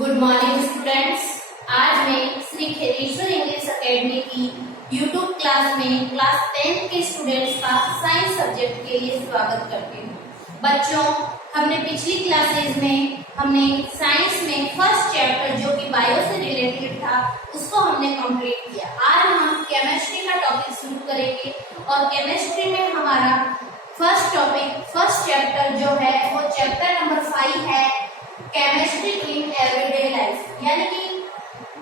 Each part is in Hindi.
Good morning students. आज मैं श्री खेतेश्वर इंग्लिश एकेडमी की यूट्यूब क्लास में क्लास 10 के स्टूडेंट्स का साइंस सब्जेक्ट के लिए स्वागत करती हूँ। बच्चों, हमने पिछली क्लासेस में हमने साइंस में फर्स्ट चैप्टर जो कि बायो से रिलेटेड था उसको हमने कंप्लीट किया। आज हम केमिस्ट्री का टॉपिक शुरू करेंगे और केमिस्ट्री में हमारा फर्स्ट चैप्टर जो है वो चैप्टर नंबर 5 है, केमिस्ट्री इन एवरीडे लाइफ। यानी कि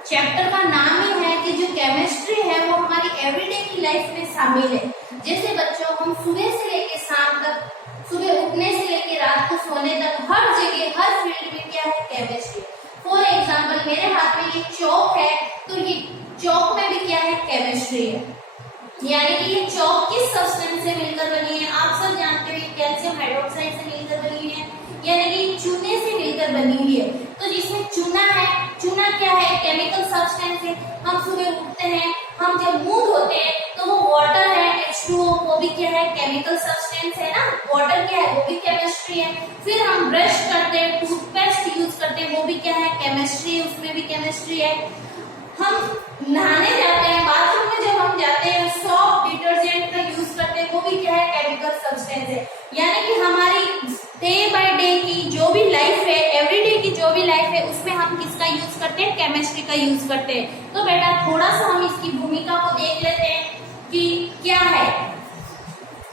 चैप्टर का नाम ही है कि जो केमिस्ट्री है वो हमारी एवरीडे की लाइफ में शामिल है। जैसे बच्चों, हम सुबह से लेकर शाम तक, सुबह उठने से लेकर रात को सोने तक हर जगह हर फील्ड में क्या है, केमिस्ट्री। फॉर एग्जाम्पल, मेरे हाथ में ये चौक है तो ये चौक में भी क्या है, केमिस्ट्री है। यानी कि ये चौक किस सब्सटेंस से मिलकर बनी है, आप सब जानते हो, कैल्शियम हाइड्रोक्साइड से मिलकर बनी हुई है, यानी कि चूने से मिलकर बनी हुई है। तो जिसमें चूना है, चूना क्या है, केमिकल सब्सटेंस है। हम सुबह उठते हैं, हम जब मुंह धोते हैं तो वो वाटर है, H2O, वो भी क्या है, केमिकल सब्सटेंस है ना। वाटर क्या है, वो भी केमिस्ट्री है। फिर हम ब्रश करते हैं, टूथपेस्ट यूज करते हैं, वो भी क्या है, केमिस्ट्री है, उसमें भी केमिस्ट्री है। हम नहाने जाते हैं, बाथरूम में जब हम जाते हैं, सॉप डिटर्जेंट का यूज करते हैं, वो भी क्या है, केमिकल सब्सटेंस है। यानी कि हमारी डे बाय डे की जो भी लाइफ है, एवरीडे की जो भी लाइफ है, उसमें हम किसका यूज करते हैं, केमिस्ट्री का यूज करते हैं। तो बेटा थोड़ा सा हम इसकी भूमिका को देख लेते हैं कि क्या है।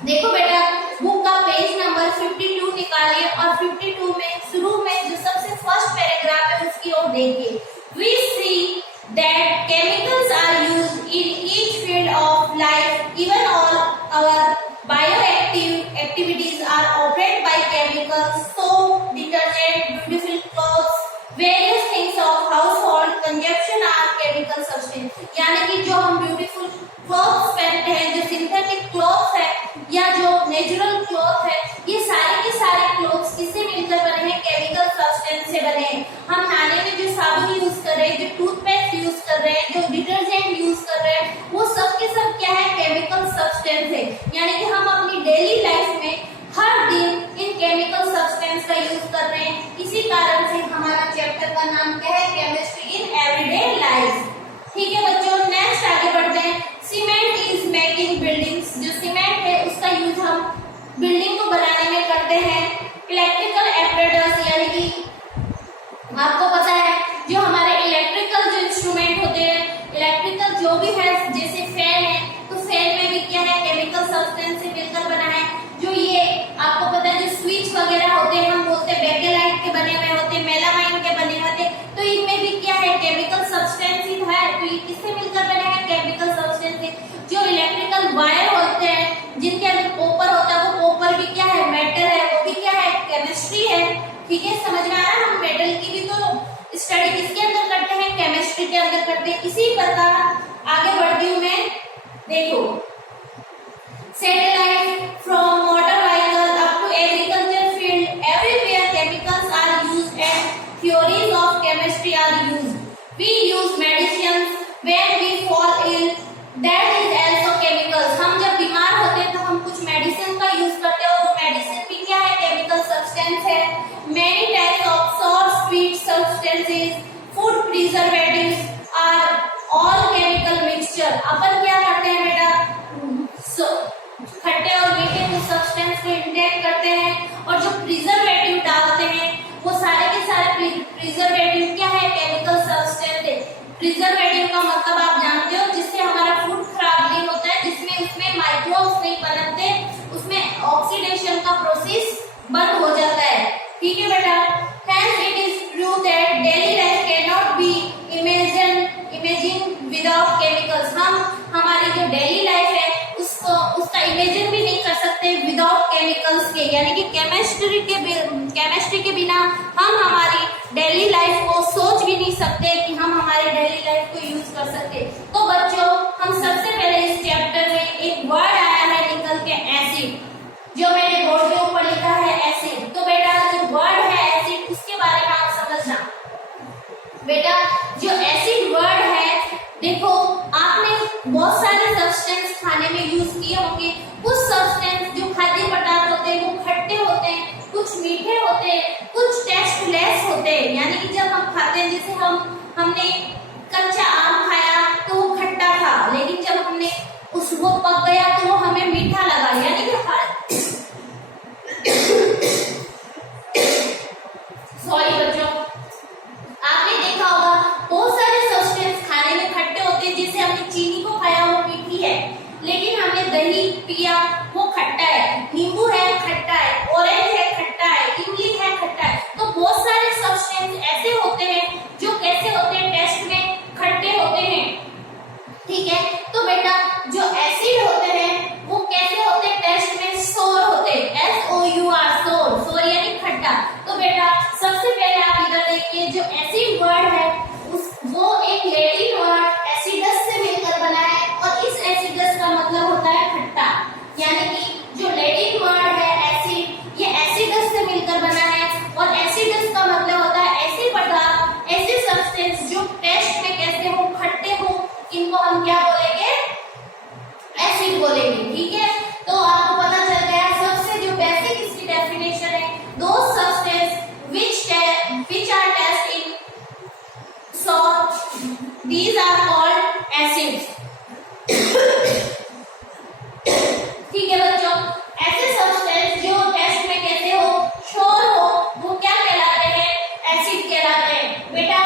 देखो बेटा, बुक का पेज नंबर 52 निकालिए और 52 में शुरू में जो सबसे फर्स्ट पैराग्राफ है उसकी ओर देखिए। We see that chemicals are used in each field of life. Even all our bioactive activities are operated by chemicals. Soap, detergent, beautiful clothes, various things of household consumption are chemical substance. यानी कि जो हम ब्यूटीफुल क्लॉथ्स पहनते हैं, जो सिंथेटिक क्लॉथ्स है या जो नेचुरल क्लॉथ है, ये सारे के सारे क्लॉथ्स किससे मिलकर बने हैं, केमिकल सब्सटेंस से बने हैं। हम नहाने में जो साबुन यूज कर रहे हैं, जो टूथपेस्ट यूज कर रहे हैं, जो डिटर्जेंट यूज कर रहे हैं, वो सब के सब क्या है, केमिकल सब्सटेंस है। यानी कि हम अपनी डेली लाइफ में हर दिन इन केमिकल सब्सटेंस का यूज कर रहे हैं। इसी कारण से हमारा चैप्टर का नाम क्या है, केमिस्ट्री इन एवरीडे लाइफ। ठीक है बच्चों, नेक्स्ट आगे बढ़ते हैं। Cement is making buildings. जो सीमेंट है उसका यूज हम बिल्डिंग को बनाने में करते हैं। इलेक्ट्रिकल एपरेटस, यानी कि आपको पता है जो हमारे इलेक्ट्रिकल जो इंस्ट्रूमेंट होते हैं, इलेक्ट्रिकल जो भी है, जैसे फैन है तो फैन में भी क्या है, केमिकल सब्सटेंस से मिलकर बना है। जो ये आपको पता है जो स्विच वगैरह होते हैं, हम बोलते हैं बेकेलाइट के बने हुए होते हैं, मेलामाइन के बने होते हैं, तो इनमें भी क्या है, केमिकल सब्सटेंस ही है। तो ये किससे मिलकर बने हैं, केमिकल सब्सटेंस से। जो इलेक्ट्रिकल वायर होते हैं जिनके अंदर कॉपर होता है, वो कॉपर भी क्या है, मेटल है, वो भी क्या है, केमिस्ट्री है। ठीक है, समझ में आ रहा है। हम मेटल की भी तो स्टडी किसके अंदर करते हैं, केमिस्ट्री के अंदर करते हैं। इसी प्रकार आगे बढ़ती हूँ मैं। देखो, satellite from motor vehicle up to agriculture field, everywhere chemicals are used and theories of chemistry are used. We use medicines when we fall ill, that is also chemicals. हम जब बीमार होते हैं तो हम कुछ मेडिसिन का यूज करते हैं और वो मेडिसिन भी क्या है, केमिकल सब्सटेंस है। Many types of sour sweet substances, food preservatives are all chemical mixture. अपन क्या करते हैं बेटा, खट्टे और मीठे कुछ सब्सटेंस को इंटेक करते हैं और जो प्रिजर्वेटिव डालते हैं वो सारे के सारे प्रिजर्वेटिव क्या है, केमिकल सब्सटेंस है। प्रिजर्वेटिव का मतलब आप जानते हो, जिससे हमारा फूड खराब नहीं होता है, जिसमें उसमें माइक्रोब्स नहीं पनपते, उसमें ऑक्सीडेशन का प्रोसेस बंद हो जाता है। ठीक है बेटा, hence it is true that daily life cannot be imagined without chemicals. हम हमारी जो डेली लाइफ है उसका इमेजिन भी नहीं कर सकते विदाउट केमिकल्स के। यानी कि केमिस्ट्री के बिना हम हमारी डेली लाइफ को सोच भी नहीं सकते कि हम हमारे डेली लाइफ को यूज कर सकते। तो बच्चों, हम सबसे पहले इस चैप्टर में एक वर्ड आया है निकल के, एसिड, जो मैंने बोर्ड के ऊपर लिखा है एसिड। तो बेटा जो वर्ड है एसिड, उसके बारे में आप समझना। बेटा जो एसिड वर्ड है, देखो आपने बहुत सारे सब्सटेंस खाने में यूज किए होंगे। कुछ सब्सटेंस जो खाद्य पदार्थ होते हैं वो खट्टे होते हैं, कुछ मीठे होते हैं, कुछ टेस्टलेस होते हैं, यानी कि जब हम खाते हैं, जैसे हमने कच्चा आम खाया तो वो खट्टा था, लेकिन जब हमने वो पक गया तो वो हमें मीठा लगा, यानी कि सॉरी बच्चों, आपने देखा होगा बहुत सारे सब्सटेंस खाने में खट्टे होते हैं, जैसे हमने चीनी को खाया वो मीठी है, लेकिन हमने दही पिया वो खट्टा है, नींबू है खट्टा है, ऑरेंज है खट्टा है, इमली है खट्टा है। तो बहुत सारे सब्सटेंस ऐसे होते हैं जो कैसे होते हैं, टेस्ट में खट्टे होते हैं, ठीक है। तो बेटा जो एसिड होते हैं वो कैसे होते हैं, टेस्ट में सोर होते हैं, SOUR सोर, सोर यानी खट्टा। तो बेटा सबसे पहले आप इधर देखिए, जो एसिड वर्ड है वो एक लैटिन वर्ड एसिडस से मिलकर बना है, और इस एसिडस का मतलब होता है खट्टा, यानी कि जो लैटिन वर्ड है एसिड, ये एसिडस से मिलकर बना है, और एसिडस का मतलब होता है ऐसे पदार्थ, ऐसे सब्सटेंस जो टेस्ट में कैसे हो, खट्टे हो, इनको हम क्या बोलेंगे, एसिड बोलेंगे, ठीक है। तो आपको पता चल गया सबसे जो बेसिक इसकी डेफिनेशन है, दो substance which are test in salt, these are called acids, ठीक है बच्चों। ऐसे सब्सटेंस जो टेस्ट में कैसे हो, श्योर हो, वो क्या कहलाते हैं, एसिड कहलाते हैं। बेटा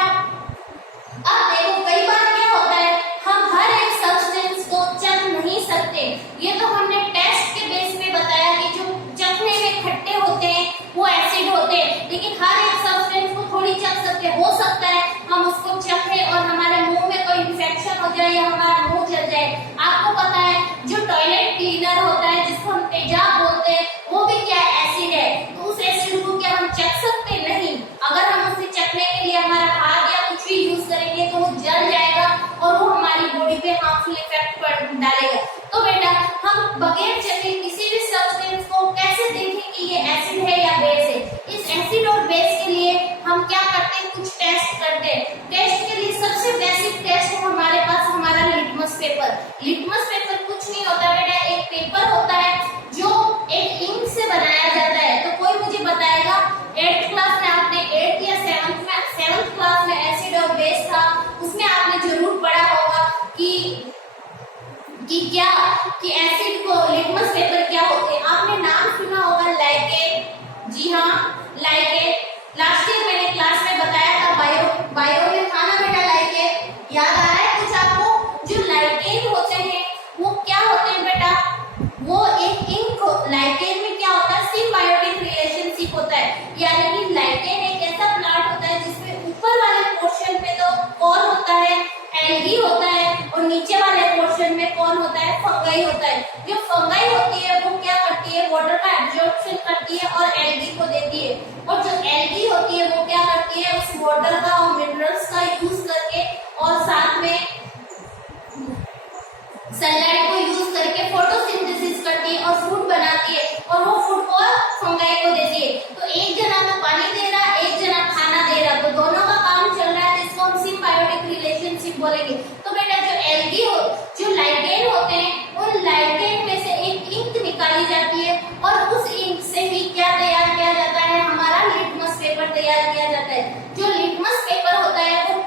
अब देखो कई बार क्या होता है, हम हर एक सब्सटेंस को चख नहीं सकते, ये तो हमने टेस्ट के बेस में बताया कि जो चखने में खट्टे होते हैं वो एसिड होते हैं, लेकिन हर एक सब्सटेंस को थोड़ी चख सकते, हो सकता है हम उसको चखें और हमारे मुंह में कोई इन्फेक्शन हो जाए या हमारा मुंह जल जाए। आपको पता है जो टॉयलेट क्लीनर होता है जिसको हम तेजाब बोलते हैं, वो भी क्या एसिड है, तो उस एसिड को क्या हम चख सकते, नहीं। अगर हम उसे चखने के लिए हमारा हाथ या कुछ भी यूज करेंगे तो वो जल जाएगा और वो हमारी बॉडी पे हार्मफुल इफेक्ट डालेगा। तो बेटा हम बगैर चखे किसी भी सब्सटेंस को कैसे देखें कि ये एसिड है या बेस है। इस एसिड और बेस के लिए हम क्या करते हैं, कुछ टेस्ट करते हैं। टेस्ट के लिए सबसे बेसिक टेस्ट है हमारे पास हमारा लिटमस पेपर। लिटमस पेपर कुछ नहीं होता बेटा, एक पेपर होता है जो एक इंक से बनाया जाता है। तो कोई मुझे बताएगा 8th क्लास में आपने 8th या 7th क्लास में एसिड और बेस था, उसमें आपने जरूर पढ़ा होगा कि क्या कि एसिड को लिटमस पेपर क्या होते हैं। आपने नाम सुना होगा लाइकेट, जी हाँ लाइकेट, लास्ट ईयर मैंने क्लास में बताया था, बायो में था ना बेटा लाइकेट, याद आ रहा है कुछ आपको। जो लाइकेन होते हैं वो क्या होते हैं बेटा, वो एक इंक, लाइकेन में क्या होता है, सिम्बायोटिक रिलेशनशिप होता है, यानी कि लाइकेन एक ऐसा प्लांट होता है जिसमें ऊपर वाले पोर्शन पे तो कौन होता है, एल्गी होता है, और नीचे वाले पोर्शन में कौन होता है, फंगाई होता है। जो फंगाई होती है वो क्या करती है, वाटर का एब्जॉर्प्शन करती है और एल्गी को देती है, और जो एल्गी होती है वो क्या करती है, उस वाटर का और मिनरल्स का यूज करके और साथ में सनलाइट को यूज करके फोटोसिंथेसिस करती है और फूड बनाती है, और वो फूड को फंगाई को देती है। तो एक जना तो पानी दे रहा, एक जना खाना दे रहा, तो दोनों का काम चल रहा है, तो इसको हम सिम्बायोटिक रिलेशनशिप बोलेंगे। तो बेटा जो एल्गी हो, जो लाइकेन होते हैं, उन लाइकेन में से एक इंक निकाली जाती है, और उस इंक से ही क्या तैयार किया जाता है, हमारा लिटमस पेपर तैयार किया जाता है। जो लिटमस पेपर होता है वो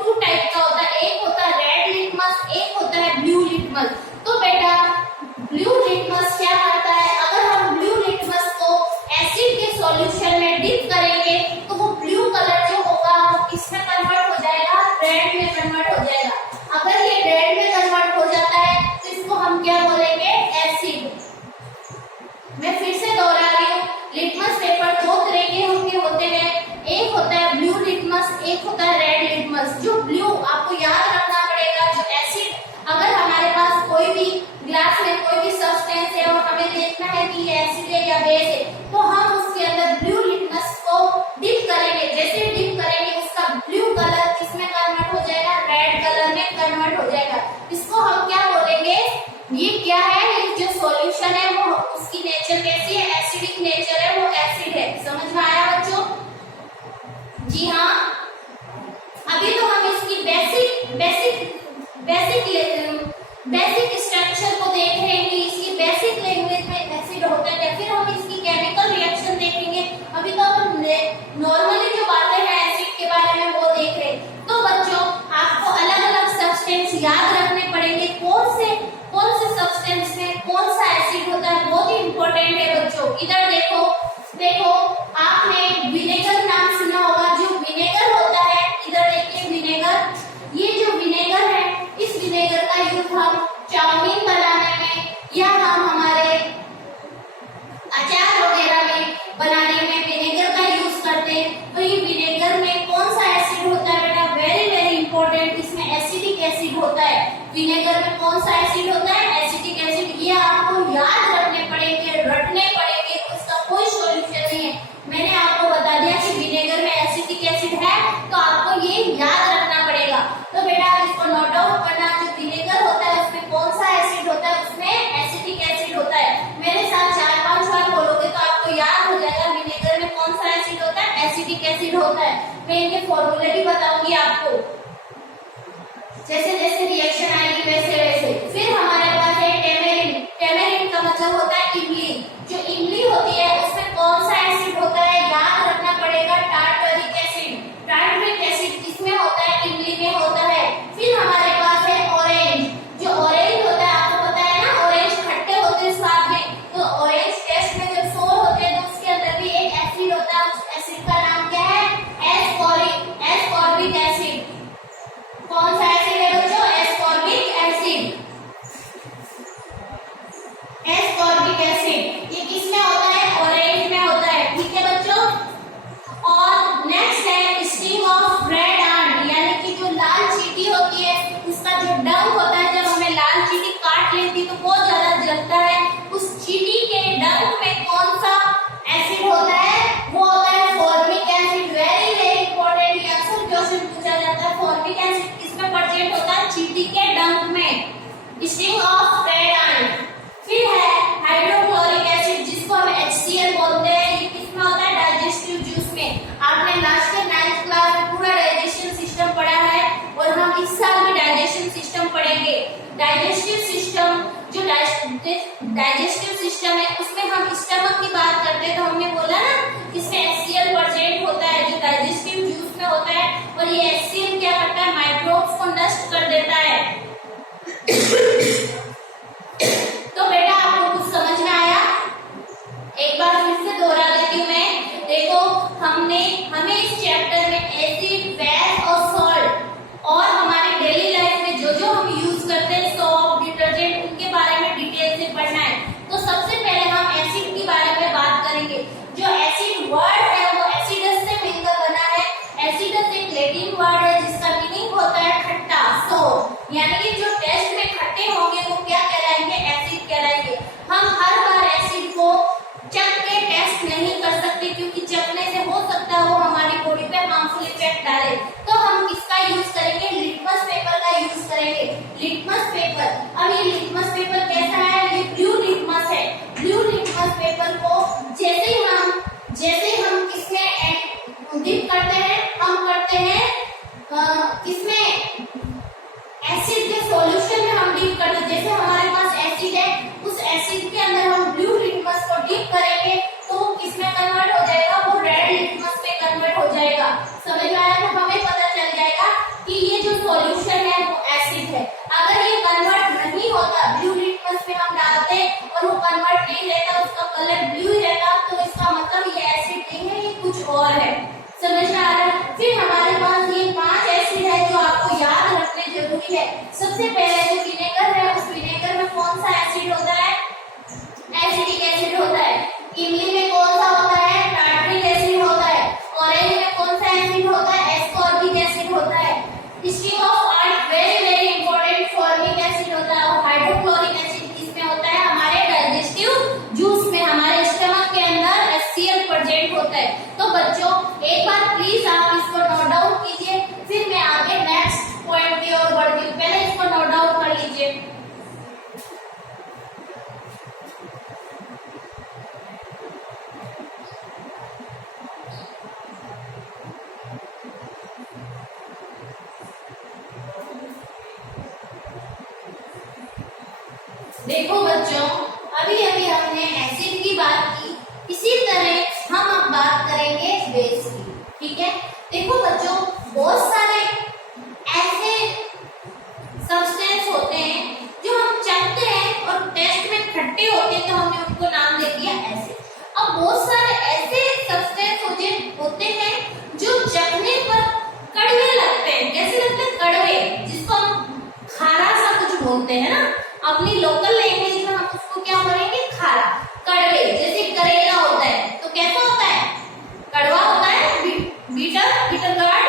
याद रखने पड़ेंगे कौन से सब्सटेंस में कौन सा एसिड होता है, बहुत ही इंपॉर्टेंट है बच्चों। इधर देखो आपने विनेगर नाम सुना होगा, जो विनेगर होता है, इधर देखिए विनेगर, ये जो विनेगर है, इस विनेगर का यूज हम चाउमीन बनाने में या हम हमारे अचार वगैरह में बनाने में विनेगर का यूज करते हैं। तो ये विनेगर में कौन सा एसिड होता है बेटा, वेरी वेरी इंपॉर्टेंट, इसमें एसिडिक एसिड होता है। विनेगर में कौन सा एसिड होता है, एसिडिक एसिड। ये आपको याद रखने पड़ेंगे, रटने पड़ेंगे, उसका कोई सॉल्यूशन नहीं है। मैंने आपको बता दिया कि विनेगर में एसिडिक एसिड है, तो आपको ये याद रखना पड़ेगा। तो बेटा इसको नोट डाउन करना, जो विनेगर होता है उसमें कौन सा एसिड होता है, उसमें एसिडिक एसिड होता है। मेरे साथ 4-5 बार बोलोगे तो आपको याद हो जाएगा विनेगर में कौन सा एसिड होता है, एसिडिक एसिड होता है। मैं इनके फॉर्मूले भी बताऊंगी आपको, जैसे जैसे रिएक्शन आएगी वैसे वैसे। फिर हमारे पास है टेमेरिन। टेमेरिन का मतलब होता है इमली। जो इमली होती है उसमें कौन सा एसिड होता है, याद रखना पड़ेगा, टार्टरिक एसिड। टार्टरिक एसिड किसमें होता है, इमली में होता है। फिर हमारे पास है ऑरेंज। जो ऑरेंज होता है आपको पता है ना, ऑरेंज खट्टे होते हैं स्वाद में, तो ऑरेंज टेस्ट में जब सोर होते हैं तो उसके अंदर भी एक एसिड होता है, उस एसिड का नाम क्या है, एस्कॉर्बिक एसिड। कौन सा एसिड है बच्चों, एस्कॉर्बिक एसिड। एस्कॉर्बिक एसिड ये किसमें होता है, ऑरेंज में होता है, ठीक है बच्चों। और नेक्स्ट है स्टिंग ऑफ रेड आंट, यानी कि जो लाल चींटी होती है उसका जो डंक होता है, जब हमें लाल चींटी काट लेती तो बहुत ज्यादा जलता है। उस चींटी के डंक में कौन सा एसिड होता है, वो होता है formic acid. Very very important, ये अक्सर क्वेश्चन पूछा जाता है। फॉर्मिक एसिड किसमें प्रेजेंट होता है, चींटी के डंक में, स्टिंग ऑफ रेड आंट। फिर है हाइड्रोक्लोरिक एसिड, जिसको हम HCl बोलते हैं। ये किसमें होता है, डाइजेस्टिव जूस में। आपने लास्ट के 9th क्लास में पूरा डाइजेशन सिस्टम पढ़ा है, और हम इस साल में डाइजेशन सिस्टम पढ़ेंगे। डाइजेस्टिव सिस्टम, जो डाइजेस्टिव सिस्टम है उसमें हम स्टमक की बात करते हैं, तो हमने बोला ना इसमें HCl प्रेजेंट होता है, जो डाइजेस्टिव जूस में होता है। और ये HCl क्या करता है, माइक्रोब्स को नष्ट कर देता है। तो बेटा आपको कुछ समझ में आया, एक बार फिर से दोहरा देती हूँ मैं। देखो हमें इस चैप्टर में एसिड, बेस और सॉल्ट, और हमारे डेली लाइफ में जो जो हम यूज करते हैं, सोप, डिटर्जेंट, उनके बारे में डिटेल से पढ़ना है। तो सबसे पहले हम एसिड के बारे में बात करेंगे। जो एसिड वर्ड है वो एसिडस से मिलकर बना है। एसिडस एक लैटिन वर्ड है जिसका मीनिंग होता है खट्टा, सोप, यानी कि जो टेस्ट में खट्टे होंगे वो क्या कहलाएंगे, एसिड कहलाएंगे। हम हर बार एसिड को चख के टेस्ट नहीं कर सकते, क्योंकि चखने से हो सकता है वो हमारी बॉडी पे हार्मफुल इफेक्ट डाले। तो हम किसका यूज करेंगे, लिटमस पेपर का यूज करेंगे। लिटमस पेपर, अब ये लिटमस पेपर कैसा है, ये ब्लू लिटमस है। ब्लू लिटमस पेपर को जैसे ही हम किसमें डिप करते हैं, हम करते हैं किसमें, एसिड के सॉल्यूशन में हम डिप करते हैं। जैसे हमारे पास एसिड है, उस एसिड के अंदर हम ब्लू लिटमस को डिप करेंगे तो वो किसमें कन्वर्ट हो जाएगा, वो रेड लिटमस में कन्वर्ट हो जाएगा। समझ में आया, तो हमें पता चल जाएगा कि ये जो सॉल्यूशन है वो एसिड है। अगर ये कन्वर्ट नहीं होता, ब्लू लिटमस में हम डालते और वो कन्वर्ट नहीं रहता, उसका कलर ब्लू रहता, तो इसका मतलब ये एसिड नहीं है, ये कुछ और है। समझ में आ रहा है। फिर हमारे पास ये 5 एसिड है जो आपको याद रखने जरूरी है। सबसे पहले जो विनेगर है, उस विनेगर में कौन सा एसिड होता है, एसिडिक एसिड होता है। इमली में कौन सा होता है, टार्टरिक एसिड होता है। ऑरेंज में कौन सा एसिड होता है, एस्कॉर्बिक एसिड होता है। Sting of art, very very important, formic acid होता है। और हाइड्रोक्लोरिक एसिड किसमें होता है, हमारे डाइजेस्टिव जूस में, हमारे स्टमक के अंदर HCl प्रेजेंट होता है। तो बच्चों एक बार प्लीज आप इसको नोट डाउन कीजिए, फिर मैं आगे नेक्स्ट पॉइंट की ओर बढ़ती हूँ। पहले इसको नोट डाउन कर लीजिए। देखो बच्चों, अभी अभी हमने एसिड की बात की, इसी तरह हम अब बात करेंगे बेस की, ठीक है। देखो बच्चों, बहुत सारे ऐसे सब्सटेंस बोलते हैं ना, अपनी लोकल लैंग्वेज में हम उसको क्या बोलेंगे, खारा। कड़वे, जैसे करेला होता है तो कैसा होता है, कड़वा होता है। बीटर गार्ड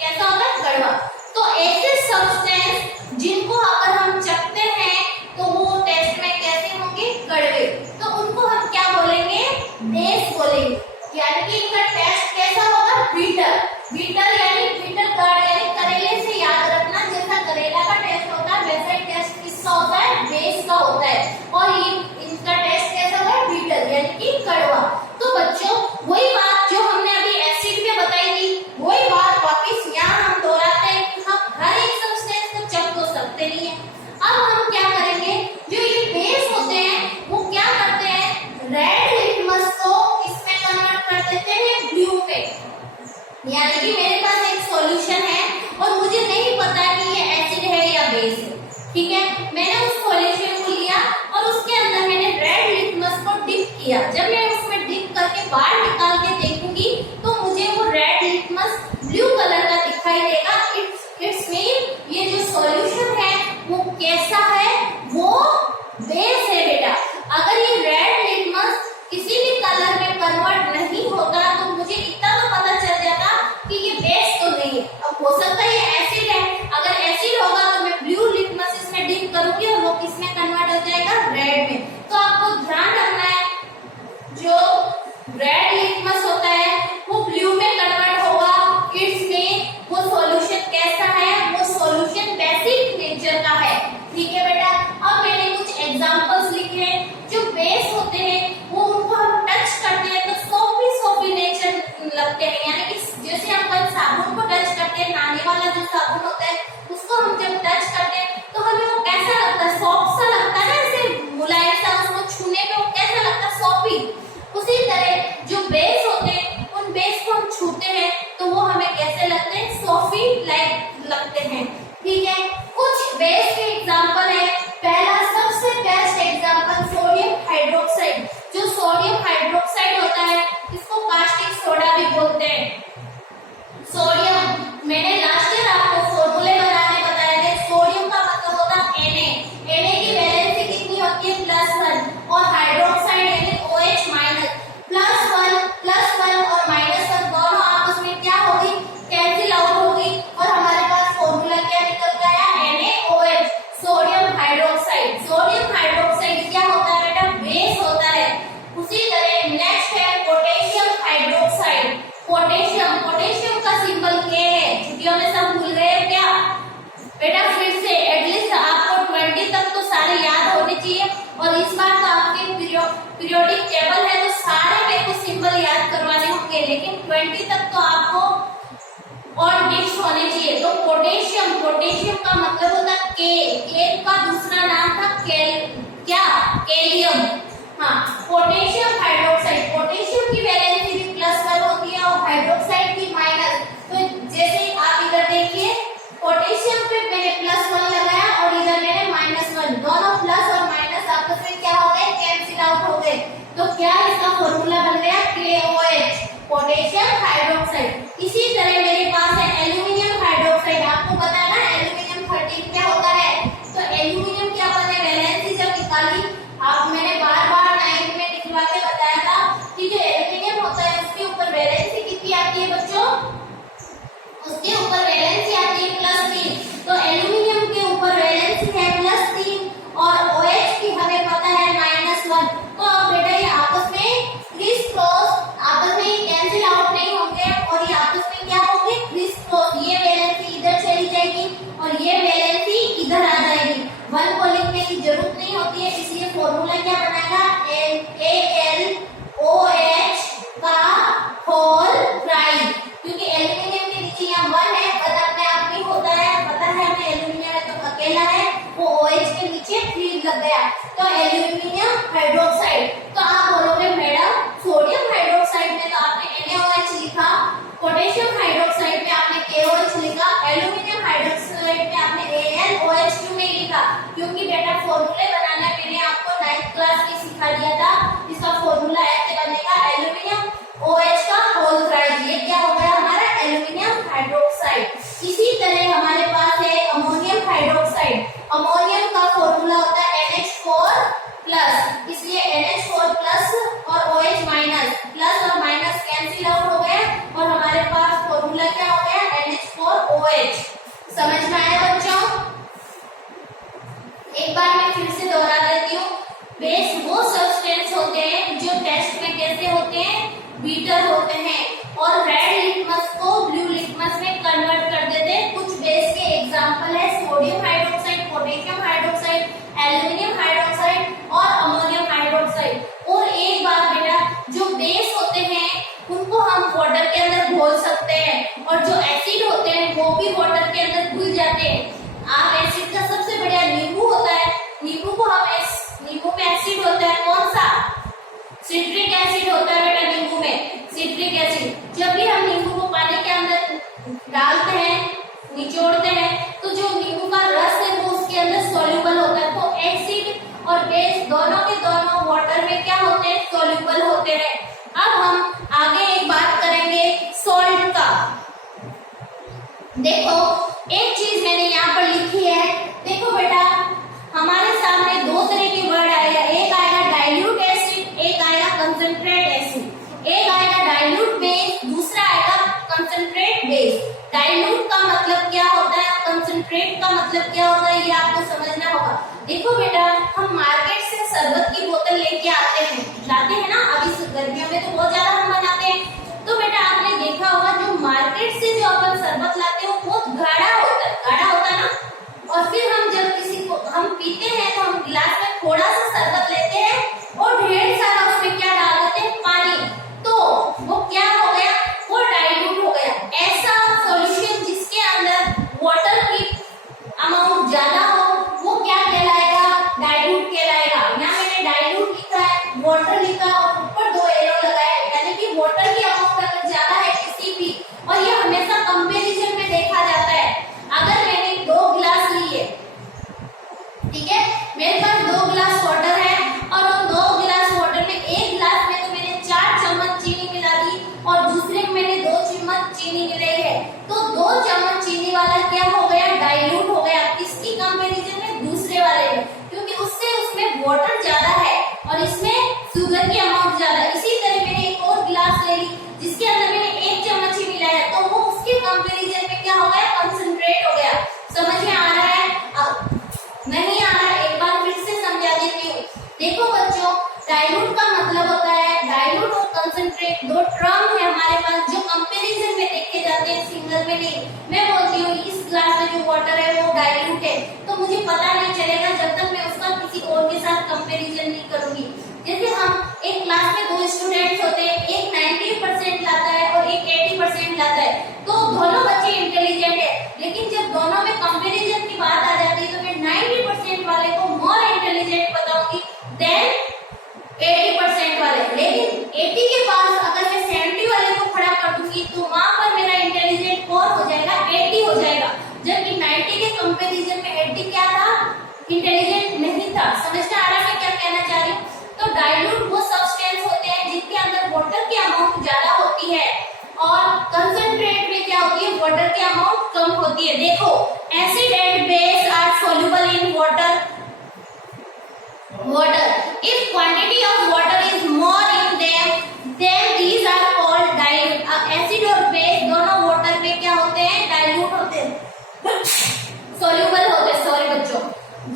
कैसा होता है, कड़वा। तो ऐसे सब्सटेंस जिनको अगर हम चखते हैं तो वो टेस्ट में कैसे होंगे, कड़वे, तो उनको हम क्या बोलेंगे, बेस बोलेंगे, यानी कि इनका टेस्ट कैसा होगा, बीटर। यानी बीटर गार्ड, यानी करेले से याद रखना, जैसा करेला का टेस्ट होता है वैसा ही टेस्ट किसका होता है, बेस का होता है, और इनका टेस्ट कैसा होगा, बीटर यानी कि कड़वा। तो बच्चों वही बात जो हमने अभी एसिड में बताई थी, वही बात वापस यहाँ हम दोहराते हैं कि हम हर एक सब्सटेंस को चख तो सकते नहीं है। अब हम क्या करेंगे, जो ये बेस होते हैं वो क्या करते हैं, रेड लिटमस को इसमें कन्वर्ट कर देते हैं ब्लू पे। यानी कि मेरे पास एक सॉल्यूशन है और मुझे नहीं पता कि ये एसिड है या बेस है, ठीक है। मैंने उस सॉल्यूशन को लिया और उसके अंदर मैंने रेड लिटमस को डिप किया। जब मैं उसमें डिप करके बाहर निकाल के देखूंगी तो मुझे वो रेड लिटमस ब्लू कलर का दिखाई देगा। इट्स मीन ये जो सॉल्यूशन है वो कैसा है, वो बेस है बेटा। अगर ये रेड लिटमस किसी भी कलर में कन्वर्ट नहीं होता तो मुझे इतना तो पता चल जाता कि ये बेस तो नहीं है। अब हो सकता है ये एसिड है, अगर एसिड होगा तो मैं ब्लू लिटमस इसमें डिप करूंगी और वो किसमें कन्वर्ट हो जाएगा, रेड में। तो आपको ध्यान रखना है, जो रेड लिटमस होता है वो ब्लू में कन्वर्ट होगा। इट्स मीन वो सॉल्यूशन कैसा है, वो सॉल्यूशन बेसिक नेचर का है, ठीक है बेटा। अब मैंने कुछ एग्जांपल्स लिखे हैं। जो बेस होते हैं वो उनको हम टच करते हैं तो सॉफ्टी नेचर लगते हैं, यानी कि जैसे अपन साबुन को टच करते हैं, नहाने वाला जो साबुन होता है उसको हम जब टच करते हैं तो हमें वो कैसा लगता है, सॉफ्ट सा लगता है ना, ऐसे मुलायम सा, उसको छूने पे वो कैसा लगता है, सॉफ्टी। उसी तरह जो बेस होते हैं उन बेस को हम छूते हैं तो वो हमें कैसे लगते हैं, सॉफ्टी लाइक लगते हैं, ठीक है। कुछ बेस के एग्जांपल है। पहला सबसे बेस्ट एग्जांपल सोडियम हाइड्रोक्साइड। जो सोडियम हाइड्रोक्साइड होता है इसको कास्टिक सोडा भी बोलते हैं। सोडियम, मैंने लास्ट ईयर आपको फॉर्मूले बनाने बताए थे। सोडियम का मतलब होता है Na की वैलेंसी कितनी होती है, +1, और हाइड्रोक्साइड यानी OH माइनस, +1 और -1 दोनों आपस में क्या होगी, कैंसिल आउट होगी, और हमारे पास फॉर्मूला क्या निकल के आया, NaOH, sodium hydroxide. Sodium hydroxide क्या होता है बेटा, बेस होता है। उसी तरह नेक्स्ट है पोटेशियम हाइड्रोक्साइड। पोटेशियम का सिंबल K है। छुट्टियों में सब भूल गए क्या बेटा, फिर से एटलीस्ट आपको 20 तक तो सारे याद होने चाहिए, और इस बार तो आपके पीरियोडिक टेबल है तो सारे मेरे को सिंबल याद करवाने होंगे, लेकिन 20 तक तो आपको और डिप्स होने चाहिए। तो पोटेशियम का मतलब होता है के का दूसरा नाम था कैलियम। हाँ, पोटेशियम हाइड्रोक्साइड, पोटेशियम की वैलेंसी भी +1 होती है और हाइड्रोक्साइड की -। तो जैसे आप इधर देखिए, पोटेशियम पे मैंने +1 लगाया और इधर मैंने -1, दोनों प्लस और माइनस आपस में क्या हो गए, कैंसिल आउट हो गए। तो क्या इसका फॉर्मूला बन गया, KOH, पोटेशियम हाइड्रोक्साइड। इसी तरह मेरे पास है एल्यूमिनियम हाइड्रोक्साइड। आपको पता है ना एल्यूमिनियम 13 क्या होता है, तो एल्यूमिनियम की अपन ने वैलेंसी जब निकाली, आप मैंने बार 9th में निकलवा के बताया था कि जो एल्यूमिनियम होता है उसके ऊपर वैलेंसी कितनी आती है बच्चों, उसके ऊपर वैलेंसी आती है +3। तो एल्यूमिनियम के ऊपर वैलेंसी है +3 और OH की हमें पता है -1। तो अब बेटा ये आपस में क्रिस क्रॉस, आपस में कैंसिल आउट नहीं होंगे और ये आपस में क्या होंगे, क्रिस क्रॉस। ये वैलेंसी इधर चली जाएगी और ये वैलेंसी इधर आ जाएगी। 1 को लिखने की जरूरत नहीं होती है, इसलिए फॉर्मूला क्या बनेगा, AlOH का होल प्राइम, क्योंकि एल्यूमिनियम के नीचे यहाँ 1 है, पता अपने आप ही होता है, पता है हमें एल्यूमिनियम है तो अकेला है, वो OH के नीचे 3 लग गया, तो एल्यूमिनियम हाइड्रोक्साइड। तो आप बोलोगे मैडम सोडियम हाइड्रोक्साइड में तो आपने NaOH लिखा, पोटेशियम हाइड्रोक्साइड में आपने KOH लिखा, एल्यूमिनियम हाइड्रोक्साइड में आपने AlOH क्यों नहीं लिखा, क्योंकि बेटा फॉर्मूले बनाना मैंने आपको 9th क्लास में सिखा दिया था। इसका फॉर्मूला ऐसे बनेगा, एल्यूमिनियम OH का होल प्राइम। ये क्या हो गया हमारा, एल्यूमिनियम हाइड्रोक्साइड। इसी तरह हमारे पास है अमोनियम हाइड्रोक्साइड। अमोनियम का एक बार मैं फिर से दोहरा देती हूँ। बेस वो सब्सटेंस होते हैं जो टेस्ट में कैसे होते हैं, बीटर होते हैं, और रेड लिटमस को ब्लू लिटमस में कन्वर्ट कर देते हैं। कुछ बेस के एग्जांपल है sodium hydroxide, potassium hydroxide, aluminium hydroxide और अमोनियम हाइड्रोक्साइड। और एक बात बेटा, जो बेस होते हैं उनको हम वाटर के अंदर घोल सकते हैं, और जो एसिड होते हैं वो भी वाटर के अंदर घुल जाते हैं। आप एसिड का सबसे बढ़िया नींबू होता है, नींबू को हम नींबू में एसिड होता है कौन सा, सिट्रिक एसिड होता है बेटा नींबू में, सिट्रिक एसिड। जब भी हम नींबू को पानी के अंदर डालते हैं, निचोड़ते हैं, तो जो नींबू का रस है वो उसके अंदर सॉल्युबल होता है। तो एसिड और बेस दोनों के दोनों वाटर में क्या होते हैं, सॉल्युबल होते हैं। अब हम आगे एक बात करेंगे सॉल्ट का। देखो एक चीज मैंने यहाँ पर लिखी है, देखो बेटा हमारे सामने दो तरह के वर्ड आएगा, एक आएगा डाइल्यूट एसिड, एक आएगा कंसंट्रेट एसिड। एक आएगा डाइल्यूट बेस, दूसरा आएगा कंसंट्रेट बेस। डाइल्यूट का मतलब क्या होता है, कंसंट्रेट का मतलब क्या होता है, ये आपको समझना होगा। देखो बेटा हम मार्केट से शरबत की बोतल लेके आते हैं, लाते हैं ना, अभी गर्मियों में तो बहुत ज्यादा हम बनाते हैं। तो बेटा आपने देखा होगा जो मार्केट से जो अपन शरबत लाते हैं वो बहुत गाढ़ा होता है, गाढ़ा होता है ना। और फिर हम जब किसी को हम पीते हैं तो हम गिलास में थोड़ा सा शरबत लेते हैं और ढेर सारा उसमें क्या डाल देते हैं, पानी। तो वो क्या हो गया, वो डाइल्यूट हो गया। ऐसा सॉल्यूशन जिसके अंदर वाटर की अमाउंट ज्यादा हो वो क्या कहलाएगा, डाइल्यूट कहलाएगा। यहाँ मैंने डाइल्यूट लिखा है, वाटर लिखा और ऊपर दो एरो लगाए, यानी कि वाटर की अमाउंट अगर ज्यादा है किसी भी, और ये हमेशा कंपैरिजन में देखा जाता है। अगर मैंने 2 गिलास लिए, ठीक है, मेरे पास 2 गिलास वाटर है और उन 2 गिलास वाटर में एक गिलास में तो मैंने 4 चम्मच चीनी मिला दी और दूसरे में मैंने 2 चम्मच चीनी मिलाई है, तो 2 चम्मच चीनी वाला क्या हो गया, डाइल्यूट हो गया। किसकी कंपैरिजन में, दूसरे वाले में, क्योंकि उससे उसमें वाटर ज्यादा है और इसमें शुगर की अमाउंट ज्यादा है। इसी तरह मैंने एक और गिलास ले ली जिसके अंदर मैंने 1 चम्मच ही मिलाया, तो वो उसके कंपैरिजन में क्या हो गया, कंसंट्रेट हो गया। समझ में आ रहा है, नहीं आ रहा है, एक बार फिर से समझा देती हूँ। देखो बच्चों डाइल्यूट का मतलब होता है, डाइल्यूट और कंसंट्रेट दो टर्म है हमारे पास जो कंपैरिजन में देखे जाते हैं, सिंगल में नहीं। मैं बोलती हूँ इस ग्लास में जो वाटर है वो डाइल्यूट है, तो मुझे पता नहीं चलेगा जब तक मैं उसका किसी और के साथ कंपैरिजन नहीं करूंगी। जैसे हम एक क्लास में 2 स्टूडेंट्स होते हैं, एक 90% लाता है और एक 80% लाता है, तो दोनों बच्चे इंटेलिजेंट है, लेकिन जब दोनों में कंपैरिजन की बात आ जाती है तो मैं 90% वाले को मोर इंटेलिजेंट बताऊंगी देन 80% वाले। लेकिन 80 के पास अगर मैं 70 वाले को खड़ा कर दूंगी तो वहां पर मेरा इंटेलिजेंट और हो जाएगा 80 हो जाएगा, जबकि 90 के कंपैरिजन में 80 क्या था, इंटेलिजेंट नहीं था। समझ में आ रहा है मैं क्या कहना चाह रही हूँ। तो डाइल्यूट वो सब्सटेंस होते हैं जिनके अंदर वाटर की अमाउंट ज्यादा होती है और कंसंट्रेट में क्या होती है, वाटर की अमाउंट कम होती है। देखो acid and base are soluble in water, if quantity of water is more in them then these are called dilute। अब एसिड और बेस दोनों वाटर में क्या होते हैं, डाइल्यूट होते हैं, सॉल्युबल होते हैं। सॉरी बच्चों,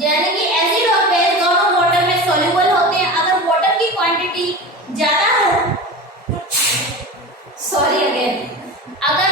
यानी कि एसिड और बेस दोनों वाटर में सॉल्युबल होते हैं। अगर वाटर की क्वांटिटी ज्यादा है, सॉरी अगेन, अगर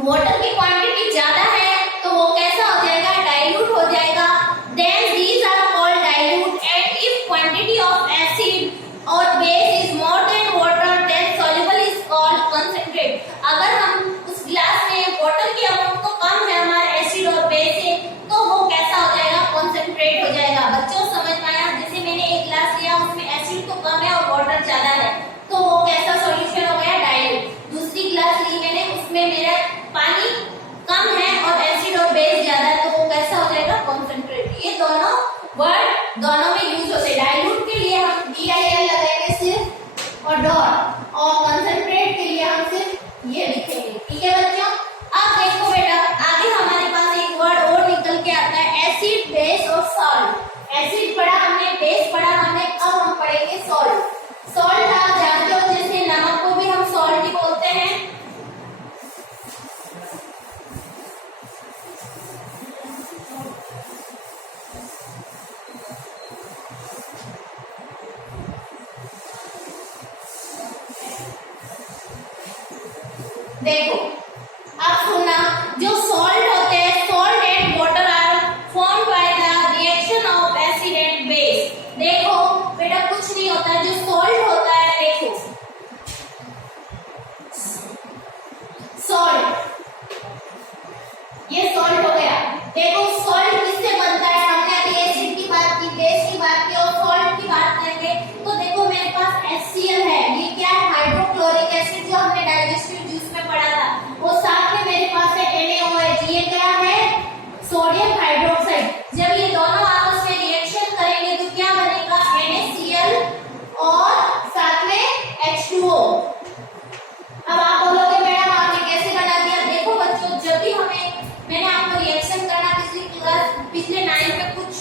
वाटर की क्वांटिटी ज्यादा है तो वो कैसा हो जाएगा, डाइल्यूट हो जाएगा। then these are called dilute and if quantity of acid or base is more than water then soluble is called concentrate। अगर हम उस गिलास में वाटर की अमाउंट तो कम है हमारे एसिड और बेस से, तो वो कैसा हो जाएगा, कंसंट्रेट हो जाएगा। बच्चों समझ में आया, जैसे मैंने एक गिलास लिया उसमें एसिड तो कम है और वाटर ज्यादा है, तो वो कैसा सॉल्यूशन हो गया, डाइल्यूट। दूसरी गिलास ली मैंने उसमें मेरा पानी कम है और एसिड और बेस ज्यादा है, तो वो कैसा हो जाएगा, कंसंट्रेट। ये दोनों वर्ड दोनों में यूज होते हैं। डाइल्यूट के लिए हम DIL लगाएंगे सिर्फ और डॉट, और कंसंट्रेट के लिए हम सिर्फ ये लिखेंगे। ठीक है बच्चों, अब देखो बेटा आगे हमारे पास एक वर्ड और निकल के आता है, एसिड बेस और सॉल्ट। एसिड पढ़ा हमने, बेस पढ़ा हमने, अब हम पढ़ेंगे सॉल्ट। सॉल्ट आप जानते हो जैसे नमक को भी हम सॉल्ट ही बोलते हैं। देखो अब सुनना, जो सॉल्ट होते हैं, salt and water are formed by the reaction of acid and base. देखो बेटा कुछ नहीं होता है, जो सॉल्ट होता है, देखो सॉल्ट, ये सॉल्ट हो गया। देखो सॉल्ट किससे बनता है, हमने अभी एसिड की बात की, बेस की बात की और सॉल्ट की बात करेंगे। तो देखो मेरे पास HCl है, ये क्या है, हाइड्रोक्लोरिक एसिड, जो हमने डाइजेस्टिव जूस में पढ़ा था। और साथ में मेरे पास है NaOH, ये क्या है, सोडियम हाइड्रोक्साइड। जब ये दोनों आपस में रिएक्शन करेंगे तो क्या बनेगा, NaCl और साथ में H2O। अब आप बोलोगे मैडम आपने कैसे बना दिया। देखो बच्चों, जब भी मैंने आपको रिएक्शन करना पिछले 9 में कुछ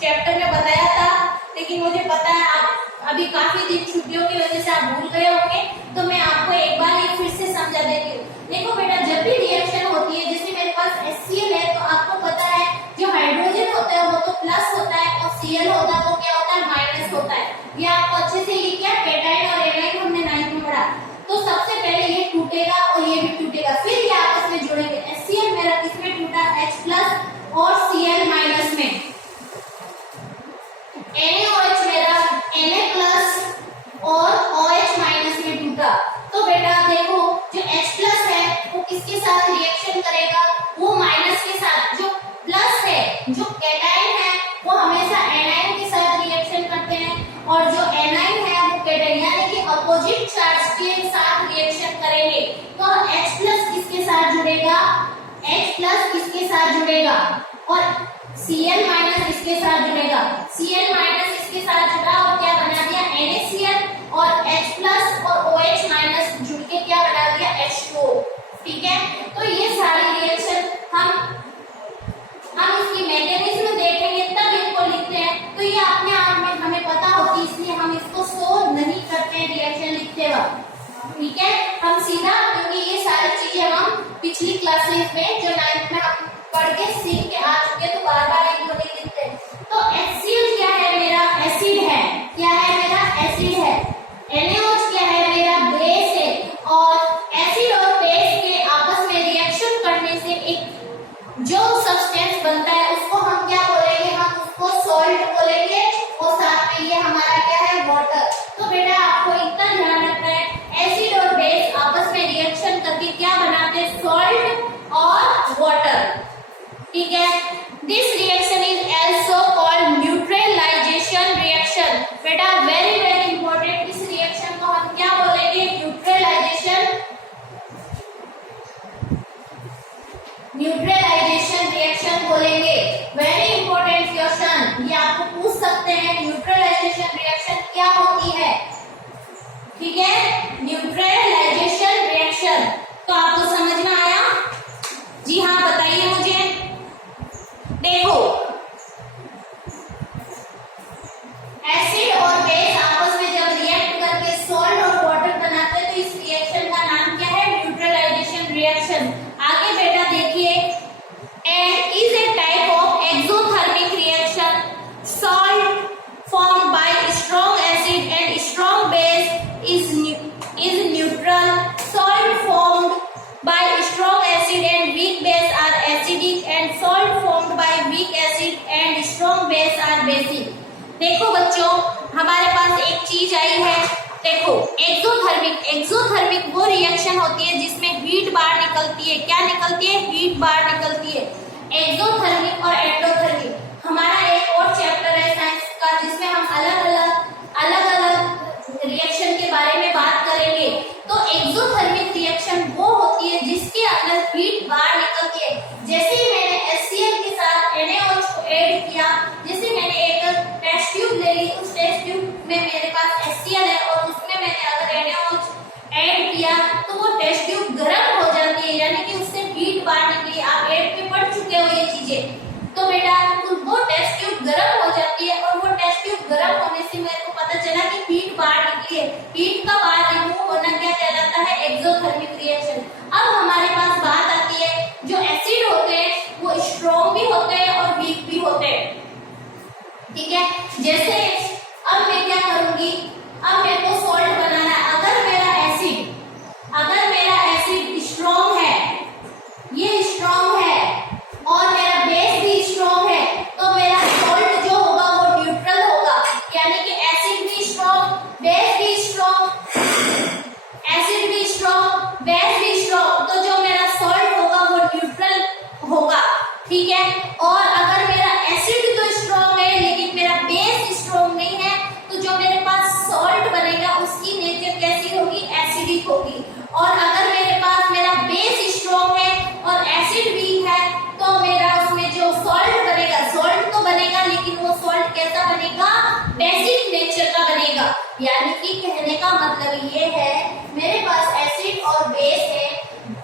चैप्टर में बताया था, लेकिन मुझे पता है आप अभी काफी दिन छुट्टियों की वजह से आप भूल गए होंगे, तो मैं आपको एक बार ये फिर से समझा देती हूँ। देखो बेटा, जब भी रिएक्शन होती है, जैसे मेरे पास HCl है, तो आपको पता है जो हाइड्रोजन होता है वो तो प्लस होता है और Cl होता है वो क्या होता है, माइनस होता है। ये आपको अच्छे से ये क्या, कैटायन और एनायन हमने 9 में पढ़ा। तो सबसे पहले ये टूटेगा और ये भी टूटेगा, फिर ये आपस में जुड़ेंगे। HCl मेरा किसमें टूटा, H+ और Cl- में। NaOH मेरा Na+ और OH- में टूटा। तो बेटा देखो, जो H+ है वो किसके साथ रिएक्शन करेगा, वो माइनस के साथ। जो प्लस है, जो कैटायन है, वो हमेशा एनायन के साथ रिएक्शन करते हैं, और जो एनायन है वो कैटायन यानी कि अपोजिट चार्ज के साथ रिएक्शन करेंगे। तो H+ किसके साथ जुड़ेगा, H+ किसके साथ जुड़ेगा, और Cl- इसके साथ जुड़ेगा। Cl- इसके साथ जुड़ा और क्या बना दिया, NaCl, और H+ और OH- जुड़ के क्या बना दिया, H2O। ठीक है, तो ये सारी रिएक्शन हम इसकी मैकेनिज्म देखेंगे तब इनको लिखते हैं। तो ये अपने आप में हमें पता होती है, इसलिए हम इसको शो नहीं करते हैं रिएक्शन लिखते वक्त। ठीक है, हम सीधा, क्योंकि ये सारी चीजें हम पिछली क्लासेस में जो 9th में हम पढ़ के सीख के आ चुके, तो बार बार इनको नहीं लिखते। तो HCl क्या है, मेरा एसिड है। क्या है, मेरा एसिड है। NaOH क्या है, मेरा बेस है। और एसिड और बेस के आपस में रिएक्शन करने से एक जो सब्सटेंस बनता है उसको हम क्या बोलेंगे, हम उसको सॉल्ट बोलेंगे, और साथ में ये हमारा क्या है, वाटर। तो बेटा आपको इतना ध्यान रखना है, एसिड और बेस आपस में रिएक्शन करके क्या बनाते हैं, सॉल्ट और वाटर। ठीक है, this reaction is also called neutralization reaction. बेटा वेरी वेरी इंपॉर्टेंट, इस रिएक्शन को हम क्या बोलेंगे, न्यूट्रलाइजेशन रिएक्शन बोलेंगे। वेरी इंपॉर्टेंट क्वेश्चन, ये आपको पूछ सकते हैं, न्यूट्रलाइजेशन रिएक्शन क्या होती है। ठीक है, न्यूट्रलाइजेशन रिएक्शन। तो आपको समझ में आया, जी हाँ बताइए मुझे। देखो एसिड और बेस आपस में जब रिएक्ट करके सॉल्ट और वाटर बनाते हैं, तो इस रिएक्शन का नाम क्या है, न्यूट्रलाइजेशन रिएक्शन। आगे बेटा देखिए, and is a type of exothermic reaction. Salt formed by strong acid and strong base is neutral. Salt formed by strong acid and weak base are acidic, and salt formed by weak acid and strong base are basic. देखो बच्चों, हमारे पास एक चीज आई है, देखो एक्सोथर्मिक वो रिएक्शन होती है जिसमें हीट बाहर निकलती है। क्या निकलती है, हीट बाहर निकलती है। एक्सोथर्मिक और एंडोथर्मिक हमारा एक और चैप्टर है साइंस का, जिसमें हम अलग अलग रिएक्शन के बारे में बात करेंगे। तो एक्सोथर्मिक रिएक्शन वो होती है जिसके अंदर हीट बाहर निकलती है। जैसे ही मैंने HCl के साथ NaOH को ऐड किया, जैसे मैंने एक टेस्ट ट्यूब ले ली, उस टेस्ट ट्यूब में मेरे पास HCl है और उसमें मैंने अगर NaOH ऐड किया तो वो टेस्ट ट्यूब गर्म हो जाती है, यानी कि उससे हीट बाहर निकली। आप ऐड पे पढ़ चुके हो ये चीजें। तो बेटा वो टेस्ट ट्यूब गर्म हो जाती है, और वो टेस्ट ट्यूब गर्म होने से मेरे को पता चला कि हीट बाहर निकली है। हीट का बाहर रिमूव होना क्या कहलाता है, एक्सोथर्मिक रिएक्शन। अब हमारे पास बात आती है, जो एसिड होते हैं वो स्ट्रॉन्ग भी होते हैं और वीक भी होते हैं। ठीक है, जैसे अब मैं क्या करूंगी, अब मेरे को सॉल्ट बनाना है। अगर मेरा एसिड स्ट्रॉन्ग बनेगा। यानी कि कहने का मतलब ये है, मेरे पास एसिड और बेस है,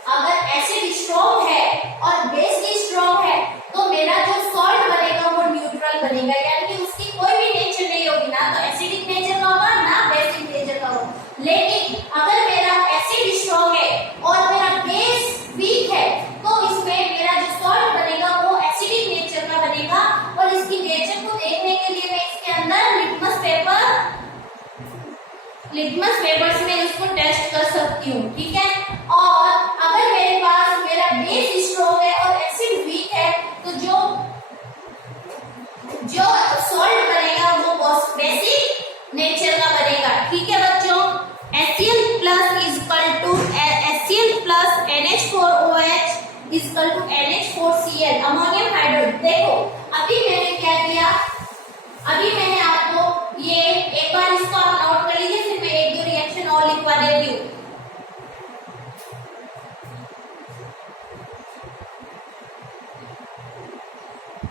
अगर एसिड स्ट्रॉन्ग है और बेस भी स्ट्रॉन्ग है तो मेरा जो सॉल्ट बनेगा वो न्यूट्रल बनेगा, यानी कि उसकी कोई भी नेचर नहीं होगी, ना तो एसिडिक नेचर का होगा ना बेसिक नेचर का होगा। लेकिन अगर मेरा एसिड स्ट्रॉन्ग है और मेरा बेस वीक है तो इसमें मेरा जो सॉल्ट बनेगा वो एसिडिक नेचर का बनेगा। और इसकी नेचर को देखने के लिए मैं इसके अंदर लिटमस पेपर से मैं उसको टेस्ट कर सकती हूँ, ठीक है। और अगर मेरे पास मेरा बेस स्ट्रॉन्ग है और एसिड वीक है तो जो सॉल्ट बनेगा वो बेसिक नेचर का बनेगा, ठीक है बच्चों। HCl plus is equal to HCl plus NH4OH is equal to NH